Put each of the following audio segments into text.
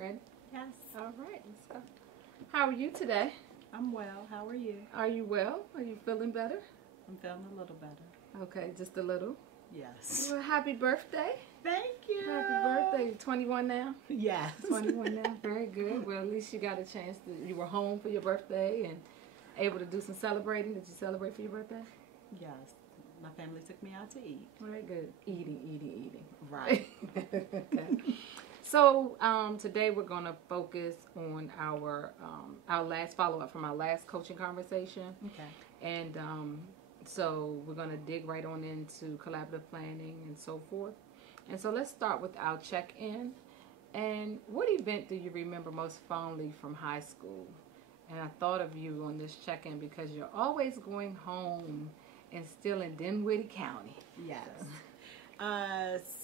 Ready? Yes. All right, let's go. How are you today? I'm well. How are you? Are you well? Are you feeling better? I'm feeling a little better. Okay, just a little. Yes. Well, happy birthday. Thank you. Happy birthday. You're 21 now? Yes. 21 now. Very good. Well, at least you got a chance to, you were home for your birthday and able to do some celebrating. Did you celebrate for your birthday? Yes. My family took me out to eat. Very good. Eating. Right. Okay. So today we're going to focus on our last follow-up from our last coaching conversation. Okay. And so we're going to dig right on into collaborative planning and so forth. And so let's start with our check-in. And what event do you remember most fondly from high school? And I thought of you on this check-in because you're always going home and still in Dinwiddie County. Yes.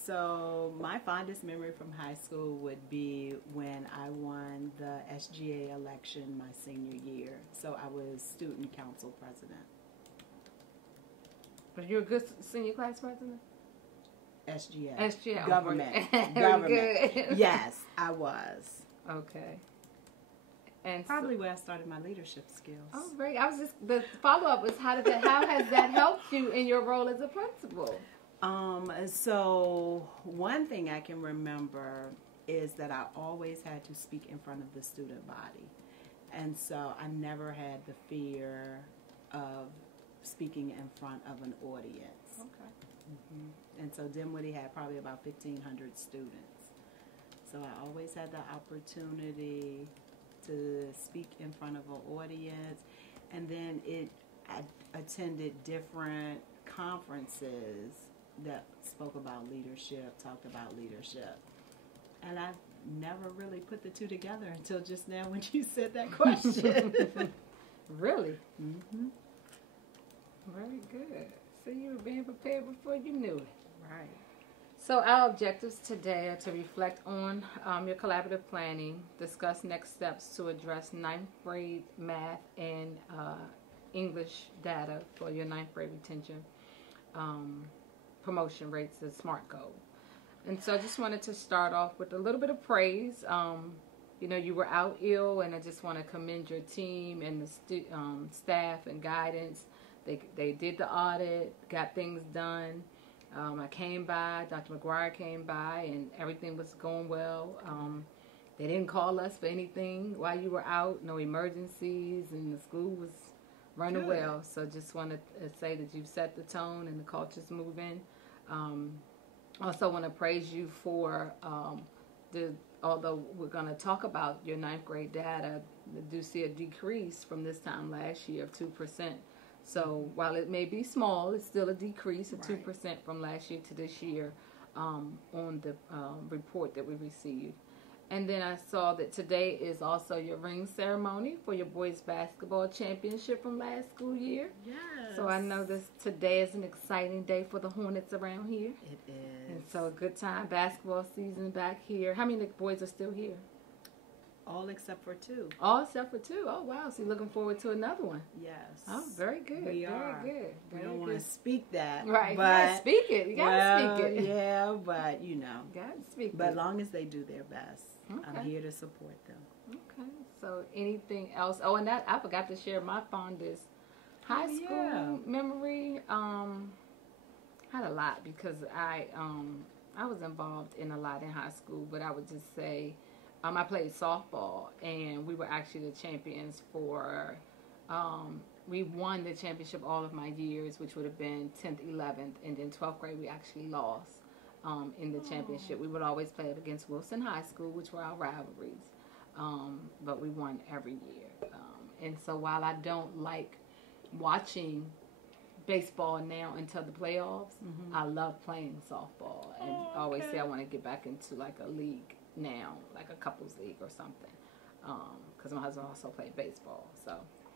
So my fondest memory from high school would be when I won the SGA election my senior year. So I was student council president. But you're a good senior class president? SGA. Oh, Government. Good. Yes, I was. Okay. And probably where I started my leadership skills. Oh, great. The follow-up was how has that helped you in your role as a principal? So one thing I can remember is that I always had to speak in front of the student body. And so I never had the fear of speaking in front of an audience. Okay. Mm-hmm. And so Dinwiddie had probably about 1,500 students. So I always had the opportunity to speak in front of an audience. And then I attended different conferences that spoke about leadership, talked about leadership. And I never really put the two together until just now when you said that question. Really? Mm-hmm. Very good. So you were being prepared before you knew it. Right. So our objectives today are to reflect on your collaborative planning, discuss next steps to address 9th grade math and English data for your 9th grade retention, promotion rates, the SMART goal. And so I just wanted to start off with a little bit of praise. You were out ill, and I just want to commend your team and the staff and guidance. They did the audit, got things done. I came by, Dr. McGuire came by, and everything was going well. They didn't call us for anything while you were out, no emergencies, and the school was running Good. well. So just want to say that you've set the tone and the culture's moving. Also want to praise you for although we're going to talk about your 9th grade data, I do see a decrease from this time last year of 2%. So while it may be small, it's still a decrease of 2% from last year to this year on the report that we received. And then I saw that today is also your ring ceremony for your boys basketball championship from last school year. Yes. So I know today is an exciting day for the Hornets around here. It is. And so a good time, basketball season back here. How many boys are still here? All except for 2. All except for 2. Oh, wow. So you're looking forward to another one. Yes. Oh, very good. We are. Very good. We Very don't good. want to speak that. Right. But, You gotta speak it. You gotta speak it. Yeah, but you know. Gotta speak it. But long as they do their best, Okay. I'm here to support them. Okay. So anything else? Oh, and that I forgot to share my fondest high school memory. Had a lot because I was involved in a lot in high school, but I would just say I played softball, and we were actually the champions for. We won the championship all of my years, which would have been 10th, 11th, and then 12th grade we actually lost. In the championship. We would always play it against Wilson High School, which were our rivalries, but we won every year. And so while I don't like watching baseball now until the playoffs, I love playing softball, and always say I want to get back into like a league now, like a couples league or something, because my husband also played baseball. So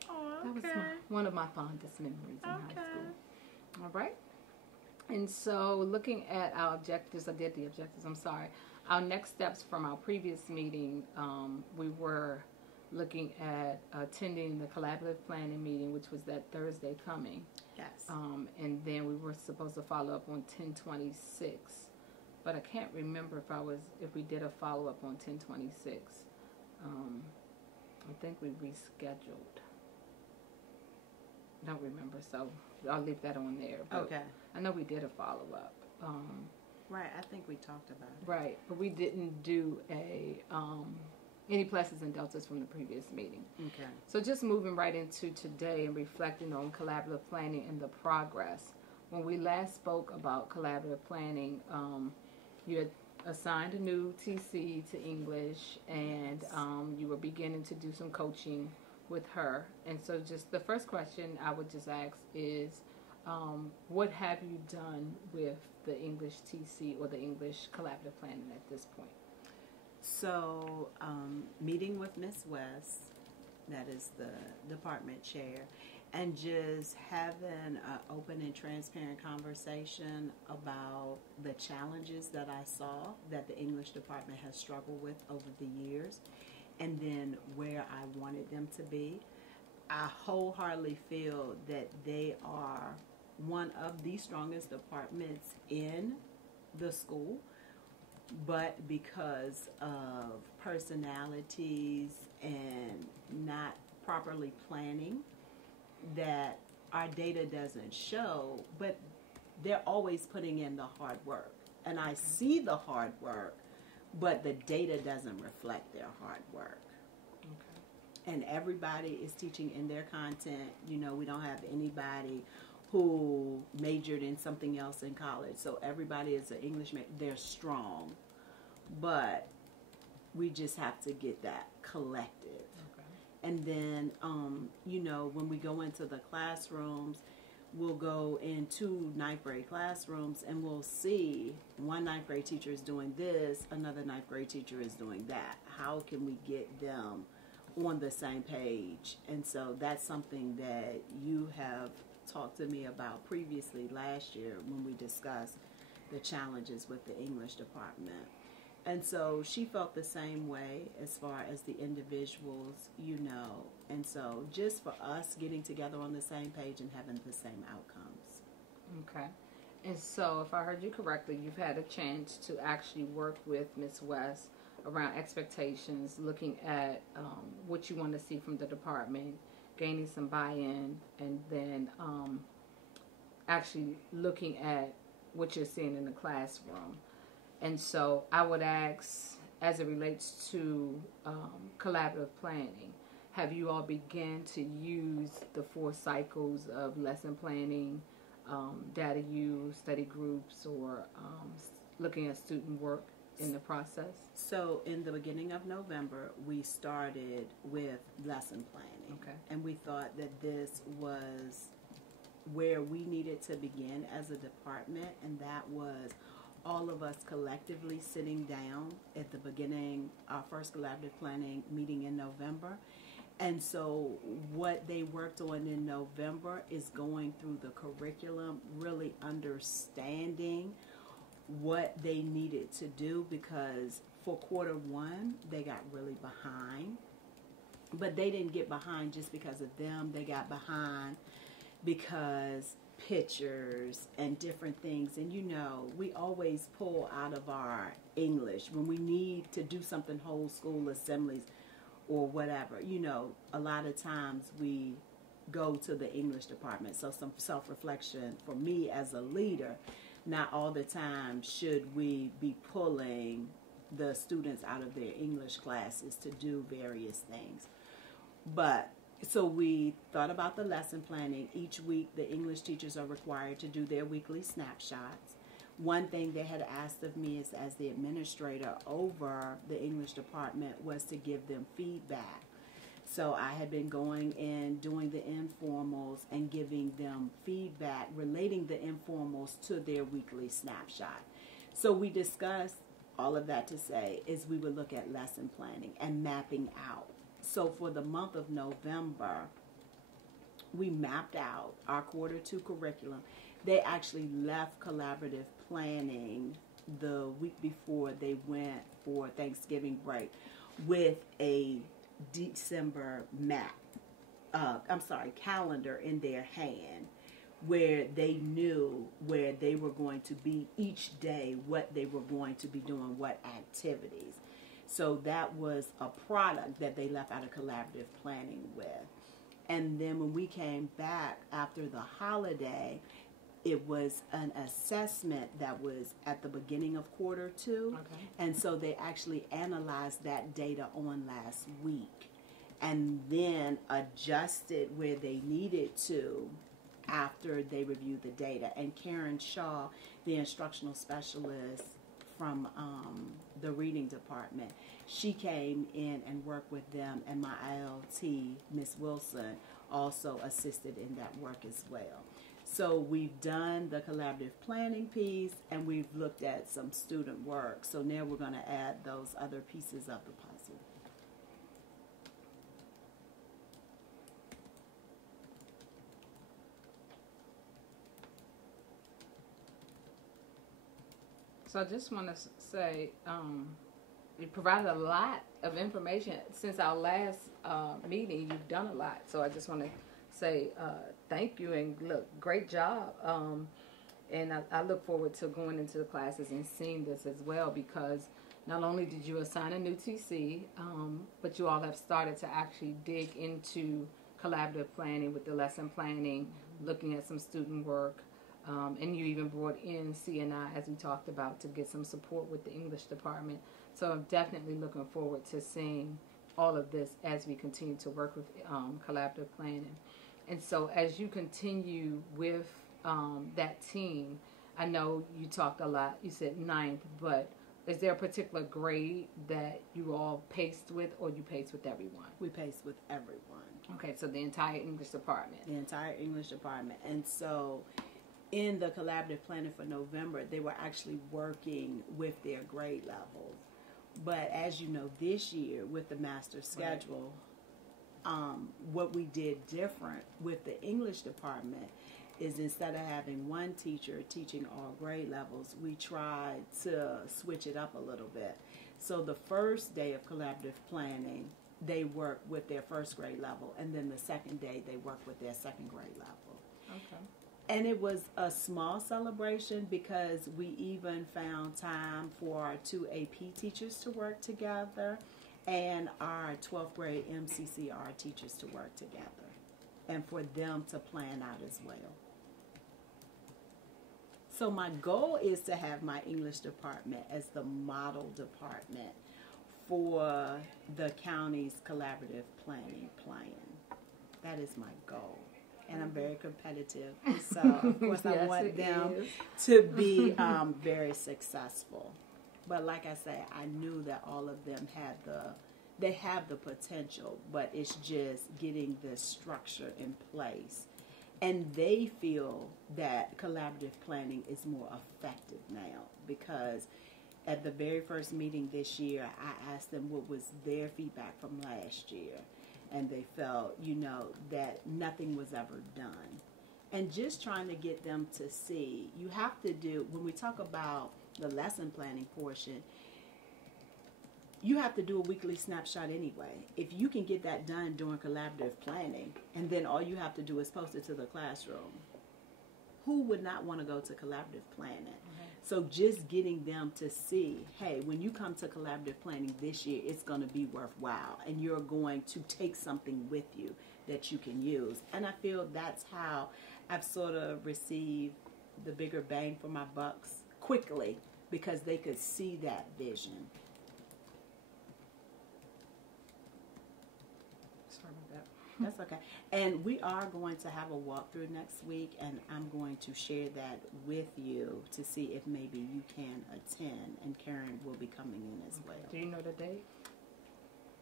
that was one of my fondest memories in high school. All right. And so looking at our objectives, our next steps from our previous meeting, we were looking at attending the collaborative planning meeting, which was that Thursday coming. Yes. And then we were supposed to follow up on 10/26 but I can't remember if we did a follow-up on 1026. I think we rescheduled. I don't remember, so I'll leave that on there. But okay. I know we did a follow-up. Right, I think we talked about it. Right, but we didn't do any pluses and deltas from the previous meeting. Okay. So just moving right into today and reflecting on collaborative planning and the progress. When we last spoke about collaborative planning, you had assigned a new TC to English, and you were beginning to do some coaching with her. And so just the first question I would just ask is, what have you done with the English TC or the English collaborative planning at this point? So, meeting with Miss West, that is the department chair, and just having an open and transparent conversation about the challenges that I saw that the English department has struggled with over the years, and then where I wanted them to be. I wholeheartedly feel that they are one of the strongest departments in the school, but because of personalities and not properly planning, that our data doesn't show, but they're always putting in the hard work. And I see the hard work, but the data doesn't reflect their hard work. Okay. And everybody is teaching in their content. You know, we don't have anybody who majored in something else in college. So everybody is an English major. They're strong. But we just have to get that collective. Okay. And then, you know, when we go into the classrooms, we'll go into ninth grade classrooms and we'll see one ninth grade teacher is doing this, another ninth grade teacher is doing that. How can we get them on the same page? And so that's something that you have talked to me about previously last year when we discussed the challenges with the English department. And so she felt the same way as far as the individuals, you know. And so just for us getting together on the same page and having the same outcomes. Okay. And so if I heard you correctly, you've had a chance to actually work with Ms. West around expectations, looking at what you want to see from the department, gaining some buy-in, and then actually looking at what you're seeing in the classroom. And so I would ask, as it relates to collaborative planning, have you all begun to use the 4 cycles of lesson planning, data use, study groups, or looking at student work in the process? So in the beginning of November, we started with lesson planning. Okay. And we thought that this was where we needed to begin as a department, and that was all of us collectively sitting down at the beginning, our first collaborative planning meeting in November. And so what they worked on in November is going through the curriculum, really understanding what they needed to do, because for quarter 1, they got really behind. But they didn't get behind just because of them. They got behind because pictures and different things. And you know, we always pull out of our English when we need to do something, whole school assemblies or whatever. You know, a lot of times we go to the English department. So some self-reflection for me as a leader, not all the time should we be pulling the students out of their English classes to do various things. But so we thought about the lesson planning. Each week, the English teachers are required to do their weekly snapshots. One thing they had asked of me as the administrator over the English department was to give them feedback. So I had been going in, doing the informals, and giving them feedback, relating the informals to their weekly snapshot. So we discussed all of that to say is we would look at lesson planning and mapping out. So for the month of November, we mapped out our quarter 2 curriculum. They actually left collaborative planning the week before they went for Thanksgiving break with a December calendar in their hand where they knew where they were going to be each day, what they were going to be doing, what activities. So that was a product that they left out of collaborative planning with. And then when we came back after the holiday, it was an assessment that was at the beginning of quarter two. Okay. And so they actually analyzed that data on last week and then adjusted where they needed to after they reviewed the data. And Karen Shaw, the instructional specialist from the reading department, she came in and worked with them, and my ILT, Miss Wilson, also assisted in that work as well. So we've done the collaborative planning piece, and we've looked at some student work. So now we're going to add those other pieces of the puzzle. So I just want to say, you provided a lot of information. Since our last meeting, you've done a lot. So I just want to say thank you and look, great job. And I look forward to going into the classes and seeing this as well, because not only did you assign a new TC, but you all have started to actually dig into collaborative planning with the lesson planning, looking at some student work. And you even brought in CNI, as we talked about, to get some support with the English department. So I'm definitely looking forward to seeing all of this as we continue to work with collaborative planning. And so as you continue with that team, I know you talked a lot, you said 9th, but is there a particular grade that you all paced with, or you paced with everyone? We paced with everyone. Okay, so the entire English department. The entire English department. And so in the collaborative planning for November, they were actually working with their grade levels. But as you know, this year with the master schedule, what we did different with the English department is instead of having one teacher teaching all grade levels, we tried to switch it up a little bit. So the first day of collaborative planning, they worked with their first grade level, and then the second day they worked with their second grade level. Okay. And it was a small celebration because we even found time for our 2 AP teachers to work together and our 12th grade MCCR teachers to work together, and for them to plan out as well. So my goal is to have my English department as the model department for the county's collaborative planning plan. That is my goal. And I'm very competitive. So, of course, Yes, I want them is. to be very successful. But like I say, I knew that all of them they have the potential, but it's just getting the structure in place. And they feel that collaborative planning is more effective now, because at the very first meeting this year, I asked them what was their feedback from last year. And they felt, that nothing was ever done. And just trying to get them to see, you have to do, when we talk about the lesson planning portion, you have to do a weekly snapshot anyway. If you can get that done during collaborative planning, and then all you have to do is post it to the classroom, who would not want to go to collaborative planning? So just getting them to see, hey, when you come to collaborative planning this year, it's going to be worthwhile, and you're going to take something with you that you can use. And I feel that's how I've sort of received the bigger bang for my bucks quickly, because they could see that vision. Sorry about that. That's okay. And we are going to have a walkthrough next week, and I'm going to share that with you to see if maybe you can attend, and Karen will be coming in as well. Do you know the date?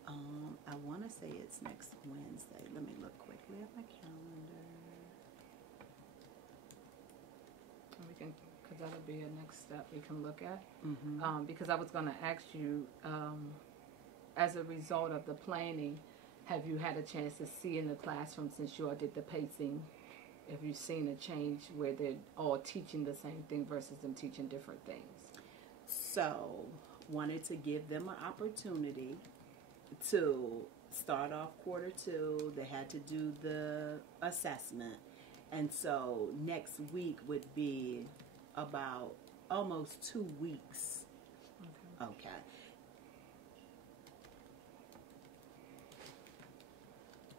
I want to say it's next Wednesday. Let me look quickly at my calendar. We can, because that'll be a next step we can look at. Mm-hmm. Because I was going to ask you, as a result of the planning, have you had a chance to see in the classroom, since you all did the pacing, have you seen a change where they're all teaching the same thing versus them teaching different things? So, wanted to give them an opportunity to start off quarter two. They had to do the assessment. And so next week would be about almost 2 weeks. Okay.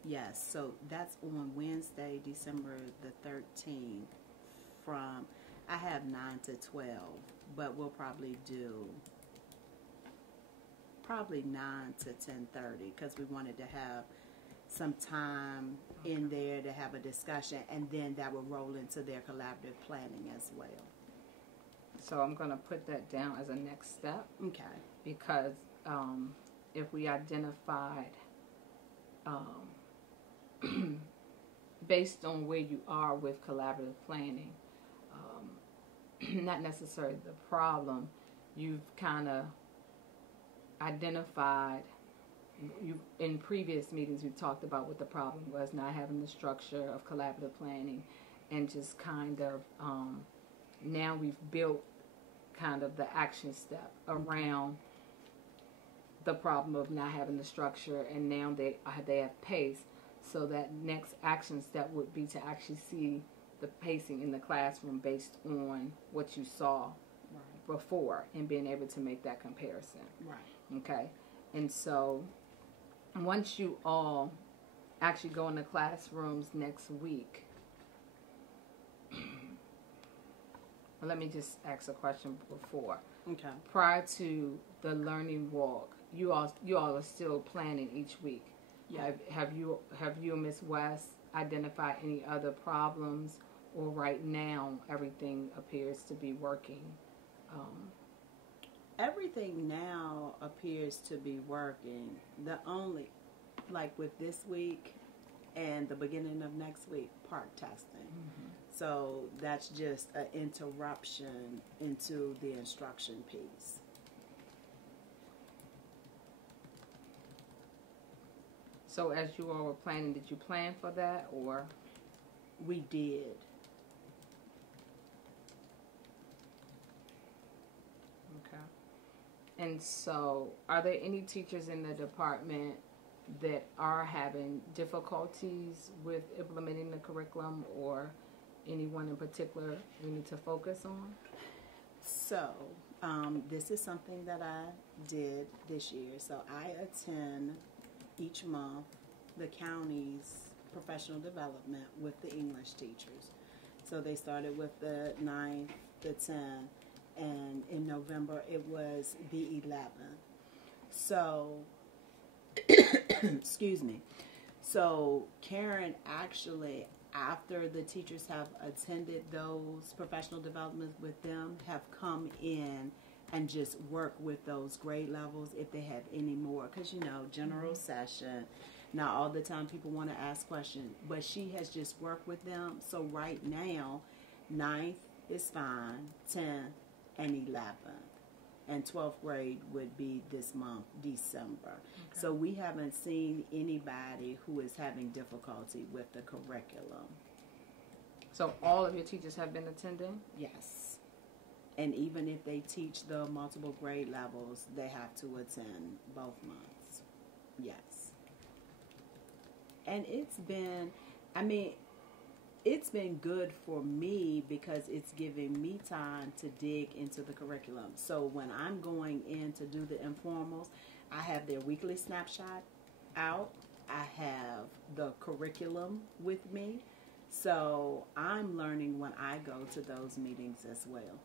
Yes, so that's on Wednesday, December the 13th from, I have 9 to 12, but we'll probably do 9 to 10:30 because we wanted to have some time in there to have a discussion, and then that will roll into their collaborative planning as well. So I'm going to put that down as a next step. Okay. Because if we identified, based on where you are with collaborative planning, not necessarily the problem, you've kind of identified, in previous meetings we talked about what the problem was, not having the structure of collaborative planning, and just kind of now we've built kind of the action step around the problem of not having the structure, and now they have pace. So that next action step would be to actually see the pacing in the classroom based on what you saw before, and being able to make that comparison. Right. Okay. And so once you all actually go in the classrooms next week, let me just ask a question before. Okay. Prior to the learning walk, you all are still planning each week. Yeah. Have you and Ms. West identified any other problems, or right now everything appears to be working? Everything now appears to be working. The only, like with this week and the beginning of next week, park testing. Mm-hmm. So that's just an interruption into the instruction piece. So as you all were planning, did you plan for that, or? We did. Okay. And so are there any teachers in the department that are having difficulties with implementing the curriculum, or anyone in particular we need to focus on? So this is something that I did this year. So I attend each month the county's professional development with the English teachers. So they started with the 9th, the 10th, and in November it was the 11th. So, excuse me. So Karen actually, after the teachers have attended those professional developments with them, have come in and just work with those grade levels if they have any more. Because, general session, not all the time people want to ask questions. But she has just worked with them. So right now, 9th is fine, 10th and 11th. And 12th grade would be this month, December. Okay. So we haven't seen anybody who is having difficulty with the curriculum. So all of your teachers have been attending? Yes. And even if they teach the multiple grade levels, they have to attend both months. Yes. And it's been good for me because it's giving me time to dig into the curriculum. So when I'm going in to do the informals, I have their weekly snapshot out. I have the curriculum with me. So I'm learning when I go to those meetings as well.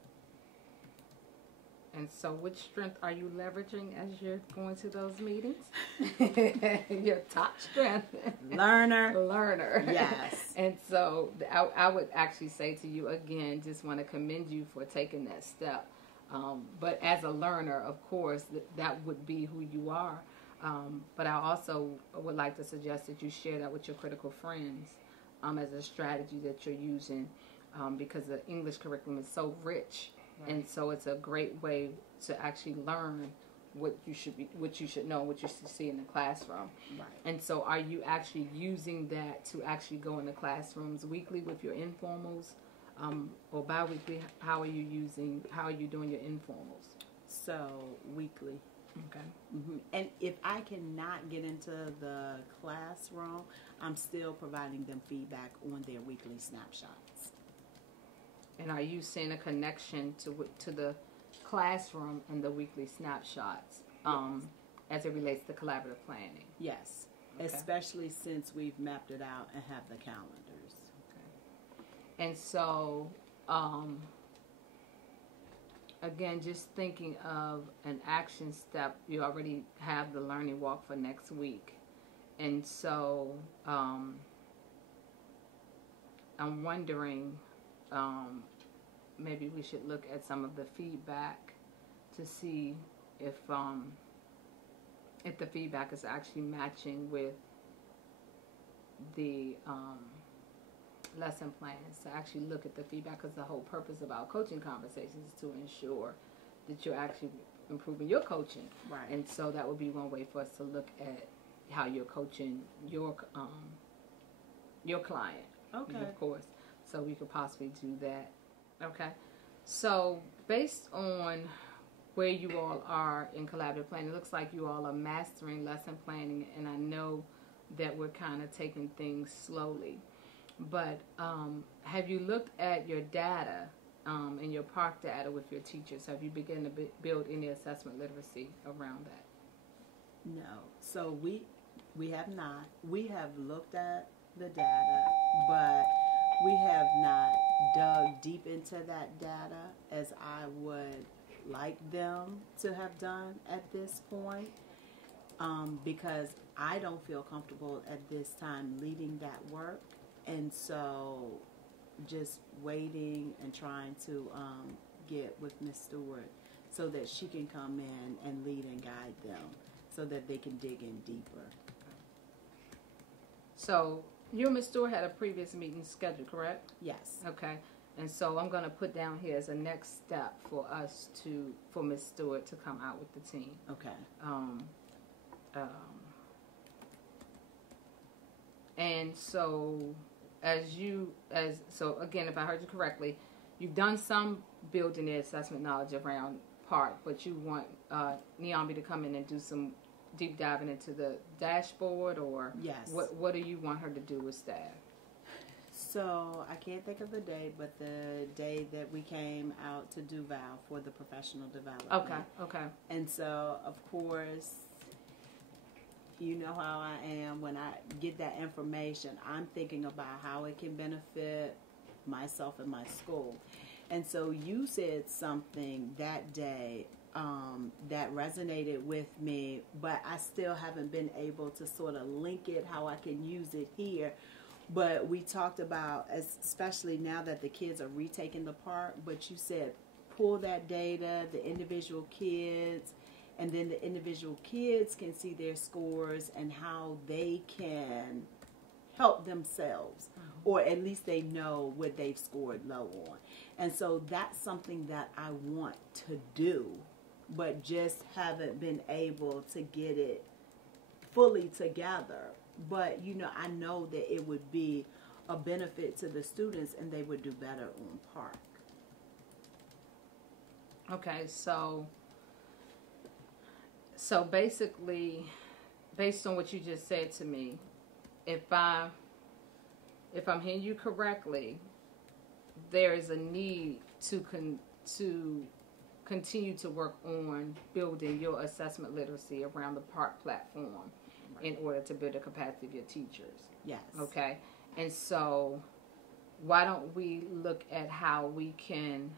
And so which strength are you leveraging as you're going to those meetings? Your top strength. Learner. Yes. And so I would actually say to you, again, just want to commend you for taking that step. But as a learner, of course, that would be who you are. But I also would like to suggest that you share that with your critical friends as a strategy that you're using, because the English curriculum is so rich. Right. And so it's a great way to actually learn what you should know, what you should see in the classroom. Right. And so are you actually using that to actually go in the classrooms weekly with your informals, or bi-weekly? How are you doing your informals? So weekly. Okay. And if I cannot get into the classroom, I'm still providing them feedback on their weekly snapshots. And are you seeing a connection to the classroom and the weekly snapshots as it relates to collaborative planning? Yes, okay. Especially since we've mapped it out and have the calendars. Okay. And so, again, just thinking of an action step, you already have the learning walk for next week. And so I'm wondering, maybe we should look at some of the feedback to see if the feedback is actually matching with the lesson plans, to actually look at the feedback, because the whole purpose of our coaching conversations is to ensure that you're actually improving your coaching. Right. And so that would be one way for us to look at how you're coaching your client. Okay. Of course. So we could possibly do that. Okay. So based on where you all are in collaborative planning, it looks like you all are mastering lesson planning, and I know that we're kind of taking things slowly. But have you looked at your data and your PARC data with your teachers? Have you begun to build any assessment literacy around that? No. So we have not. We have looked at the data, but we have not dug deep into that data as I would like them to have done at this point, because I don't feel comfortable at this time leading that work. And so just waiting and trying to get with Ms. Stewart so that she can come in and lead and guide them so that they can dig in deeper. So you and Ms. Stewart had a previous meeting scheduled, correct? Yes. Okay. And so I'm going to put down here as a next step for us for Ms. Stewart to come out with the team. Okay. And so so again, if I heard you correctly, you've done some building the assessment knowledge around PARC, but you want Niambi to come in and do some deep diving into the dashboard, or yes. What do you want her to do with staff? So I can't think of the day, but the day that we came out to Duval for the professional development. Okay. And so, of course, you know how I am. When I get that information, I'm thinking about how it can benefit myself and my school. And so you said something that day that resonated with me, but I still haven't been able to sort of link it how I can use it here. But we talked about, especially now that the kids are retaking the PARC, but you said pull that data, the individual kids, and then the individual kids can see their scores and how they can help themselves, or at least they know what they've scored low on. And so that's something that I want to do, but just haven't been able to get it fully together. But, I know that it would be a benefit to the students and they would do better on PARC. Okay, so basically, based on what you just said to me, if I'm hearing you correctly, there is a need to continue to work on building your assessment literacy around the PARC platform. Right. In order to build the capacity of your teachers. Yes. Okay. And so why don't we look at how we can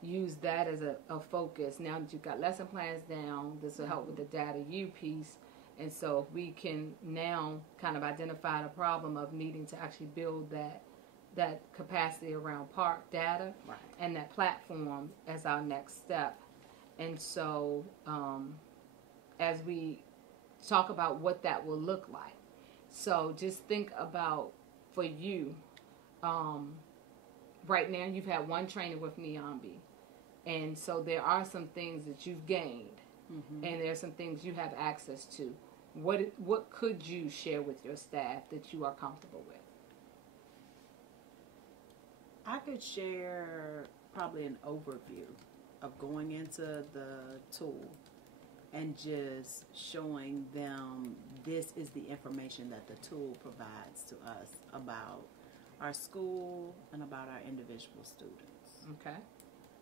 use that as a focus. Now that you've got lesson plans down, this will help with the data U piece. And so we can now kind of identify the problem of needing to actually build that capacity around PARC data, right, and that platform as our next step. And so as we talk about what that will look like, so just think about, for you, right now you've had one training with Niambi, and so there are some things that you've gained, and there are some things you have access to. What could you share with your staff that you are comfortable with? I could share probably an overview of going into the tool and just showing them this is the information that the tool provides to us about our school and about our individual students. Okay.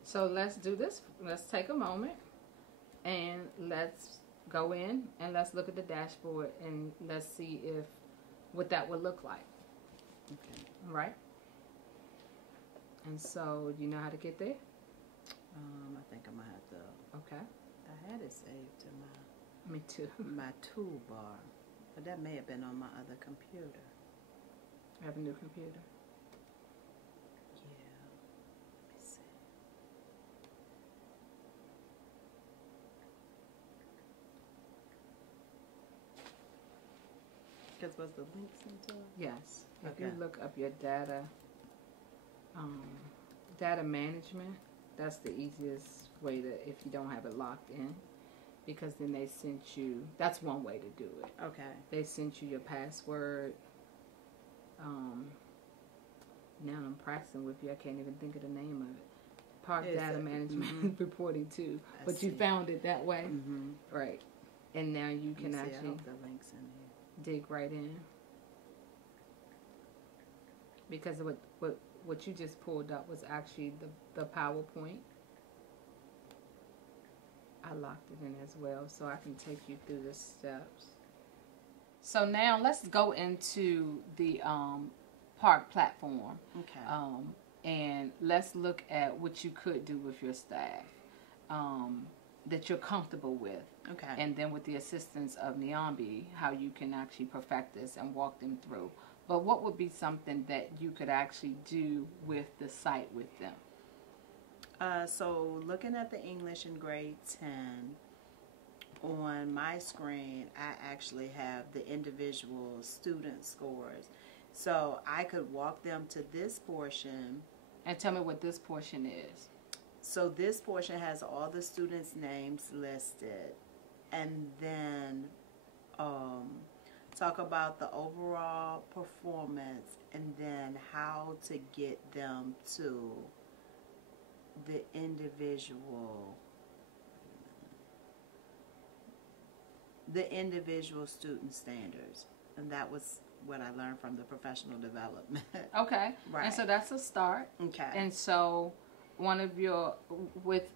So let's do this. Let's take a moment and let's go in and let's look at the dashboard and let's see what that would look like. Okay. All right. And so, do you know how to get there? I think I'm gonna have to. Okay. I had it saved to Me too. my toolbar, but that may have been on my other computer. I have a new computer. Yeah. Let me see. Because was the link sent to us? Yes. If Okay. you look up your data, data management, that's the easiest way to, if you don't have it locked in, because then they sent you, that's one way to do it. Okay. They sent you your password. Now I'm practicing with you. I can't even think of the name of it. Park Data Management Reporting too. But you found it that way. Mm-hmm. Right. And now you can I actually hope the link's in here. dig right in. Because what you just pulled up was actually the PowerPoint. I locked it in as well, so I can take you through the steps. So now let's go into the Park platform. Okay. And let's look at what you could do with your staff that you're comfortable with. Okay. And then with the assistance of Niambi, how you can actually perfect this and walk them through. But what would be something that you could actually do with the site with them? So looking at the English in grade 10, on my screen, I actually have the individual student scores. So I could walk them to this portion. And tell me what this portion is. So this portion has all the students' names listed. And then talk about the overall performance and then how to get them to the individual student standards. And that was what I learned from the professional development. Okay. Right. And so that's a start. Okay. And so one of your, with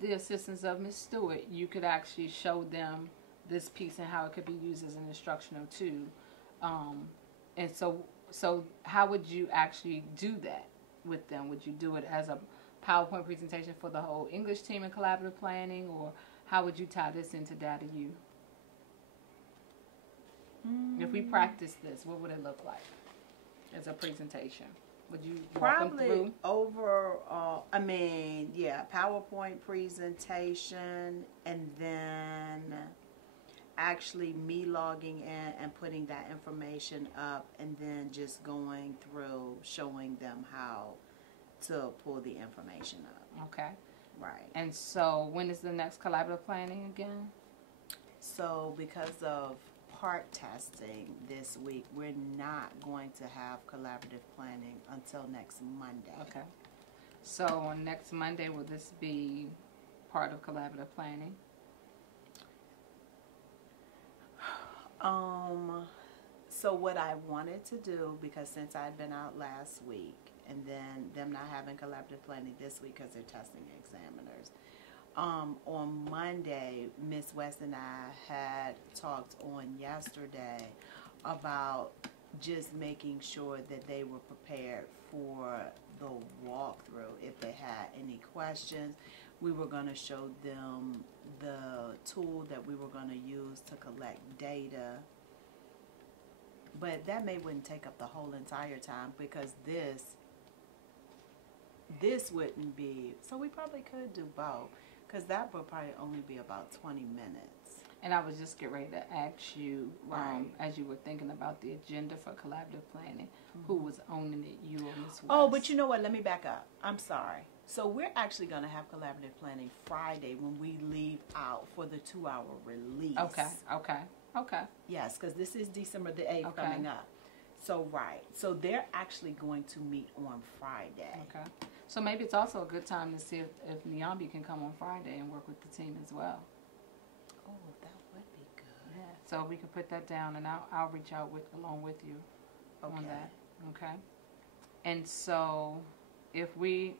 the assistance of Ms. Stewart, you could actually show them this piece and how it could be used as an instructional tool. And so how would you actually do that with them? Would you do it as a PowerPoint presentation for the whole English team in collaborative planning, or how would you tie this into Data U? If we practice this, what would it look like as a presentation? Would you walk them Probably through? overall, PowerPoint presentation, and then actually me logging in and putting that information up, and then just going through showing them how to pull the information up. Okay. Right. And so when is the next collaborative planning again? So because of part testing this week, we're not going to have collaborative planning until next Monday. Okay. So on next Monday, will this be part of collaborative planning? So what I wanted to do, because since I'd been out last week, and then them not having collaborative planning this week because they're testing examiners, on Monday, Miss West and I had talked on yesterday about just making sure that they were prepared for the walkthrough. If they had any questions, we were going to show them the tool that we were going to use to collect data. But that wouldn't take up the whole entire time, because this wouldn't be, so we probably could do both, because that would probably only be about 20 minutes. And I was just getting ready to ask you, Right. as you were thinking about the agenda for collaborative planning, who was owning it, you or Ms. West? Oh, but you know what? Let me back up. I'm sorry. So we're actually going to have collaborative planning Friday when we leave out for the 2-hour release. Okay. Yes, because this is December the 8th coming up. So, right. So they're actually going to meet on Friday. Okay. So maybe it's also a good time to see if Nyambi can come on Friday and work with the team as well. Oh, that would be good. Yeah. So we can put that down, and I'll reach out along with you on that. Okay. And so if we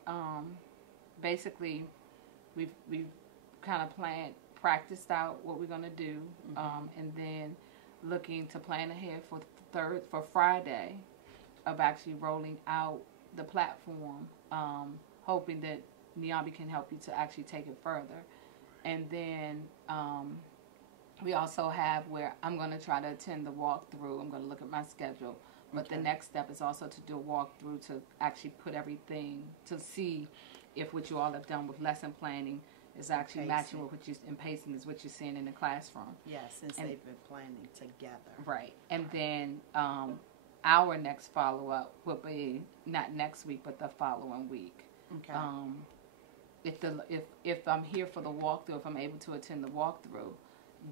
basically we've kind of practiced out what we're gonna do, and then looking to plan ahead for Friday of actually rolling out the platform, hoping that Nyambi can help you to actually take it further. And then we also have where I'm going to try to attend the walkthrough. I'm going to look at my schedule. But the next step is also to do a walkthrough to actually put everything, to see if what you all have done with lesson planning is actually matching with what you, and pacing is what you're seeing in the classroom. Yes, since they've been planning together. Right. And then our next follow-up will be not next week, but the following week. Okay. If I'm here for the walkthrough, if I'm able to attend the walkthrough,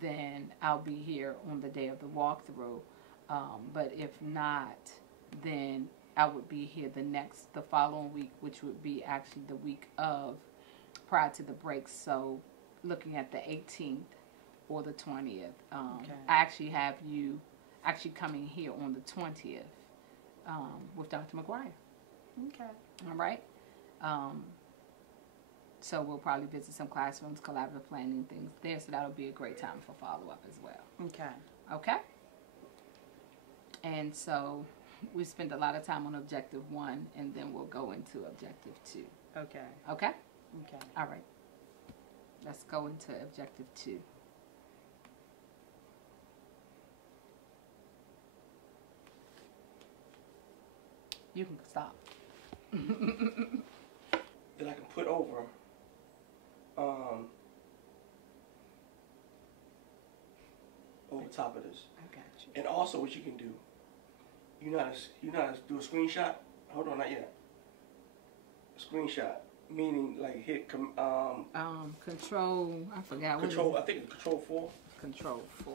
then I'll be here on the day of the walkthrough. But if not, then I would be here the following week, which would be actually the week of prior to the break. So looking at the 18th or the 20th. I actually have you actually coming here on the 20th with Dr. McGuire. Okay. All right. So we'll probably visit some classrooms, collaborative planning things there. So that'll be a great time for follow-up as well. Okay. Okay. And so we spend a lot of time on Objective 1, and then we'll go into Objective 2. Okay. Okay? Okay. All right. Let's go into Objective 2. You can stop. That I can put over top of this. I got you. And also what you can do, you know how to do a screenshot? Hold on, not yet. A screenshot, meaning like hit control, I forgot. Control, I think it's Control 4. Control 4.